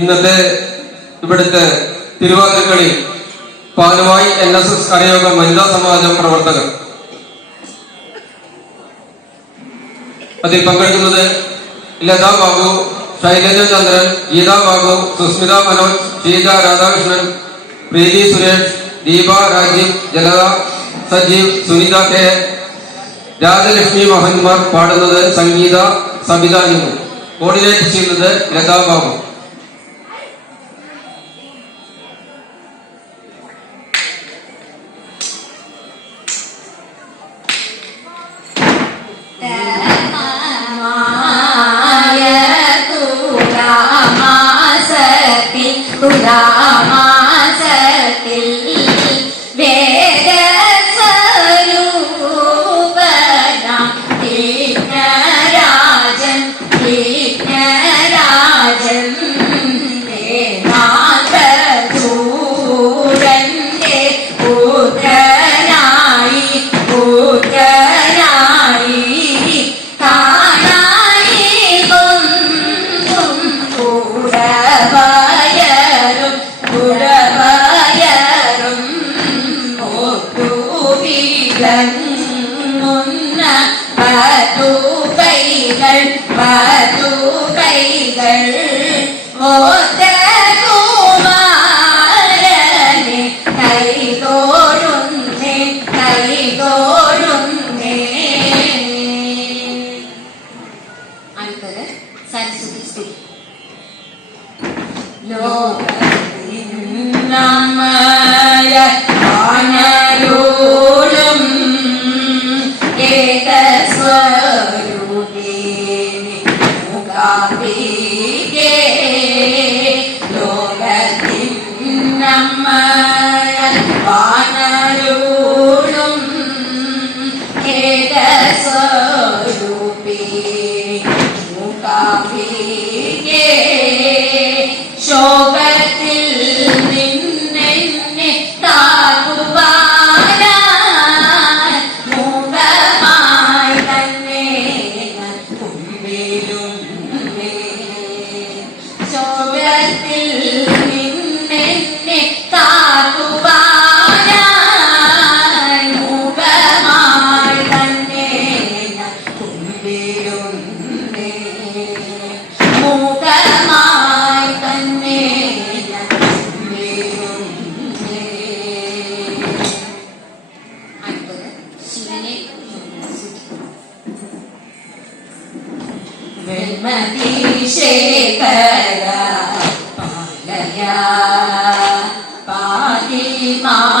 ഇന്നത്തെ ഇവിടുത്തെ തിരുവാതിരക്കളി പാലുമായി എൻ എസ് എസ് കരയോഗ വനിതാ സമാജം പ്രവർത്തകർ. അതിൽ പങ്കെടുക്കുന്നത് ലതാ ബാബു ശൈലജ ചന്ദ്രൻ ഗീതാ ബാബു സുസ്മിത മനോജ് ശീത രാധാകൃഷ്ണൻ പ്രീതി സുരേഷ് ദീപ രാജീവ് ജലത സജീവ് സുനിത കെ. രാജലക്ഷ്മി മഹന്മാർ പാടുന്നത് സംഗീത സബിത കോർഡിനേറ്റ് ചെയ്യുന്നത് ലതാ ബാബു. ഉദരത്തിൽ पाहि मा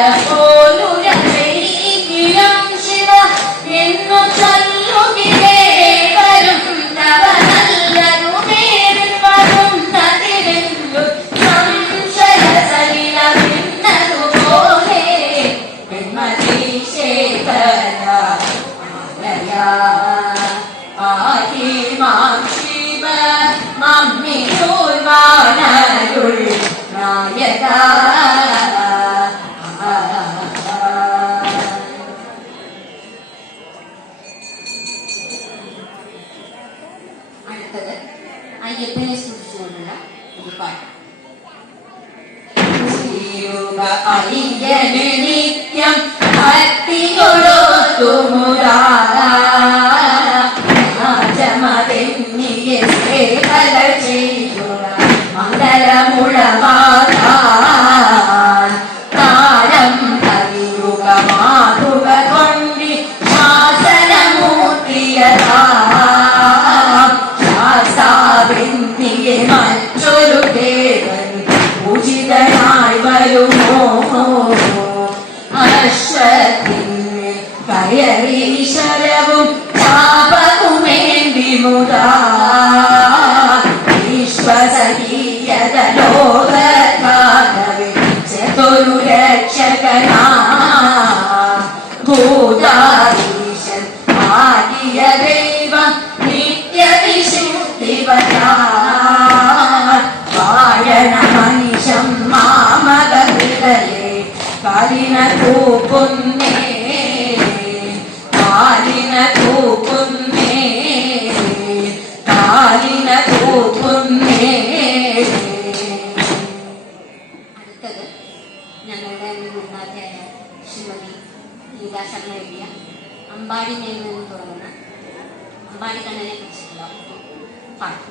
감사합니다. പുസ്തകം ഞങ്ങളുടെ മുന്നാധ്യായ ശ്രീമതി ഗീതാ ശർമ്മ എഴുതിയ അമ്പാടി നിയമം തുടങ്ങുന്ന അമ്പാടി കണ്ണനെ കുറിച്ചുള്ള പാട്ട്.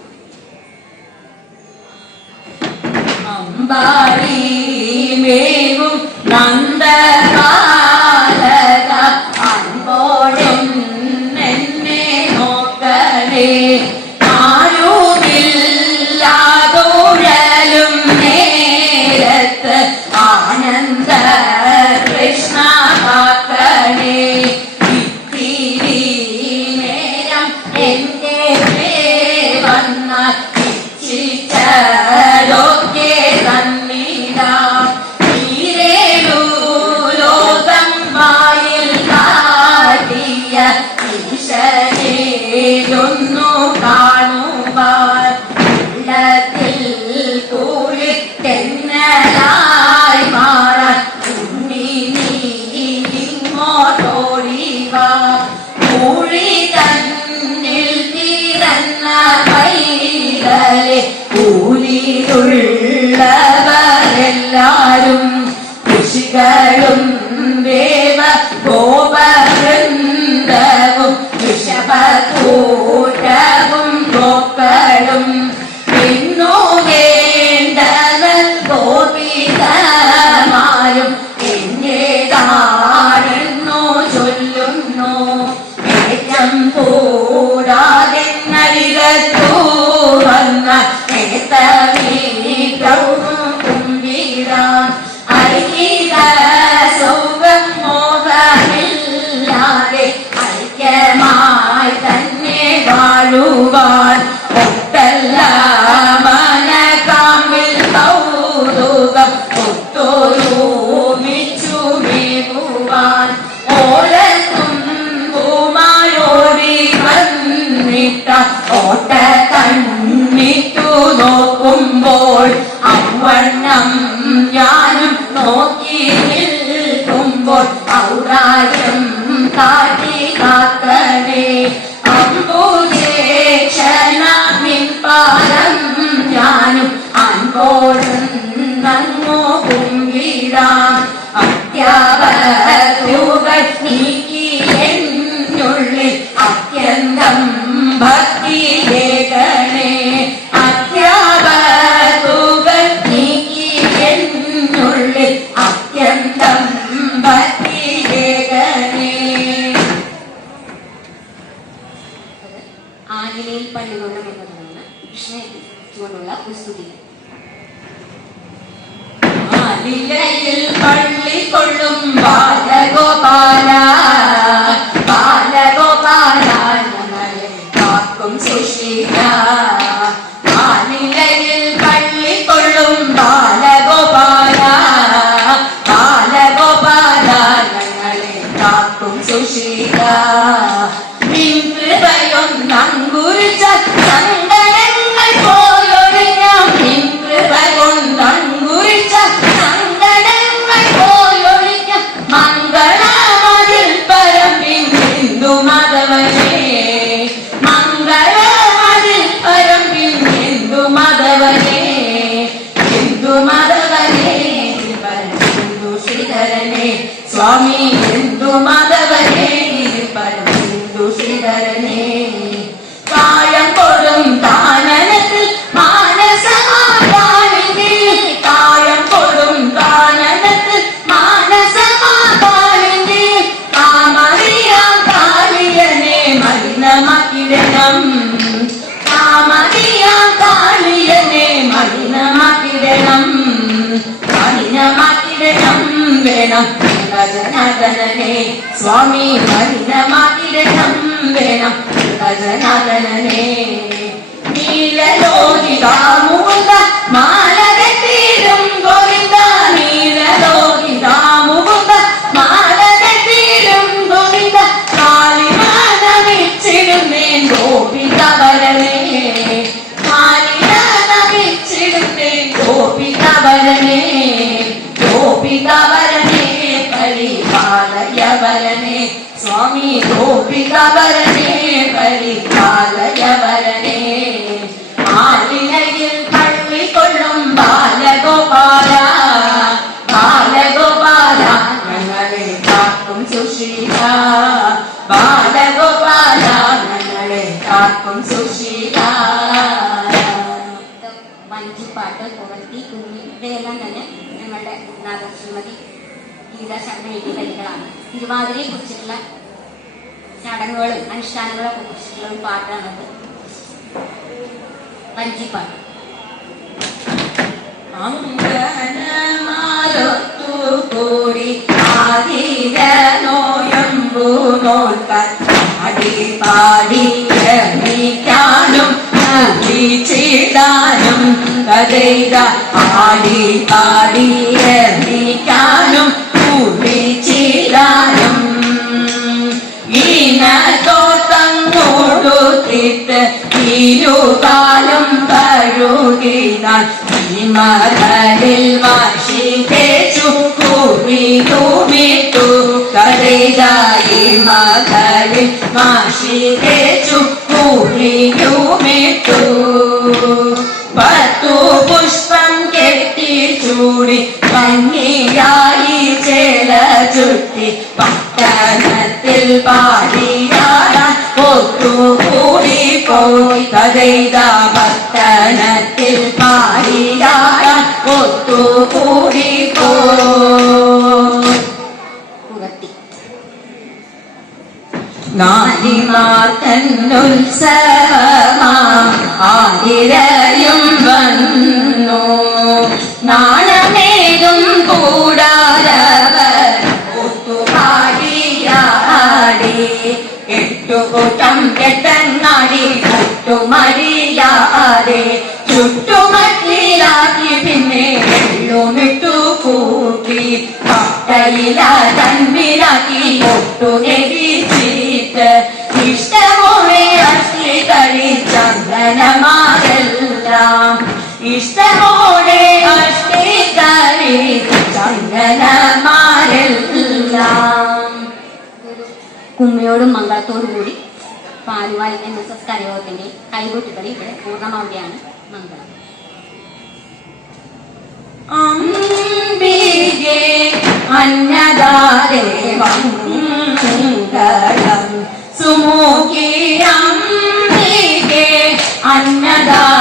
അമ്പാടി മേഘം boy. മലിനമാക്കിടണം കാമറിയാം കാളിയനെ മലിനമാക്കിടണം. മലിനമാക്കിടണം വേണം. ഭജനാഥനനെ സ്വാമി മലിനമാക്കിടണം വേണം. ഭജനാഥനനെ നീലലോകിതാമുകുന്ദ മാലകത്തീരും വഞ്ചിപ്പാട്ട് പുകഴ്ത്തി കുഞ്ഞി ഇവയെല്ലാം തന്നെ ഞങ്ങളുടെ ഗുരുനാഥ ശ്രീമതി ഗീത ശർമ്മ എഴുതിയ വരികളാണ് തിരുവാതിരയെ കുറിച്ചിട്ടുള്ള ചടങ്ങുകളും അനുഷ്ഠാനങ്ങളെ കുറിച്ചിട്ടുള്ള ഒരു പാട്ടാണത് വഞ്ചിപ്പാട്ട് അടി പാടിയാനും നന്ദിച്ചിടാനും കഥയിത ആടി പാടിയാനും കുളിച്ചിടാനും ഈനത്തോത്തങ്ങോടുത്തിട്ട് ഇരുകാലം കഴുകിനാൻ ഈ മകളിൽ വാശി തേച്ചു കുറിയുമിട്ടു കഥയിലായി മകളിൽ വാശി തേച്ചു കുറിയുമിട്ടു പത്തു പുഷ്പം കെട്ടി ചൂടി ഭംഗിയായി ചേല ചുറ്റി പട്ടണത്തിൽ പാടിയാടാൻ ഒത്തുകൂടി പോയി. കഥയിത പട്ടണത്തിൽ പാടിയാടാൻ ഒത്തുകൂടി പോയി. പുകഴ്ത്തി നാരിമാർത്തന്നുത്സവമാ ആതിരയും വന്നു. നാണമേകും കൂടാരവർ ഒത്തുപാടിയാടി. എട്ടുകൂട്ടം കെട്ടങ്ങാടി ചുറ്റുമടിയാതെ ചുറ്റുമട്ടിലാക്കി പിന്നെ വെള്ളമിട്ടു കൂട്ടി പട്ടയില തന്മിലാക്കി കഴിച്ചന്ദനമാരെല്ലാം കുമ്മിയോടും മംഗളത്തോടും കൂടി പാലുവായി എൻ എസ് എസ് കരയോഗത്തിന്റെ കൈകൂട്ടുകളി ഇവിടെ പൂർണമാവുകയാണ് മംഗളം. അംബികെ അന്നദാരേ മംഗളം സുമുഖി അംബികെ അന്നദാരേ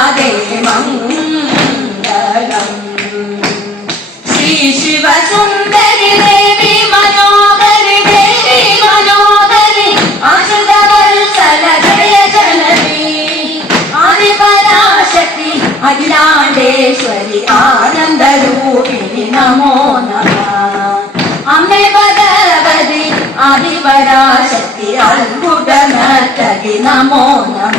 ശിവസുന്ദരി ദേവി മനോഹരി ദേവി മനോഹരി അസുതവത്സല ജയ ജനനി ആദിപരാശക്തി അഖിലാണ്ടേശ്വരി ആനന്ദരൂപിണി നമോ നമ. അമ്മേ ഭഗവതി ആദിപരാശക്തി അത്ഭുത നമോ നമ.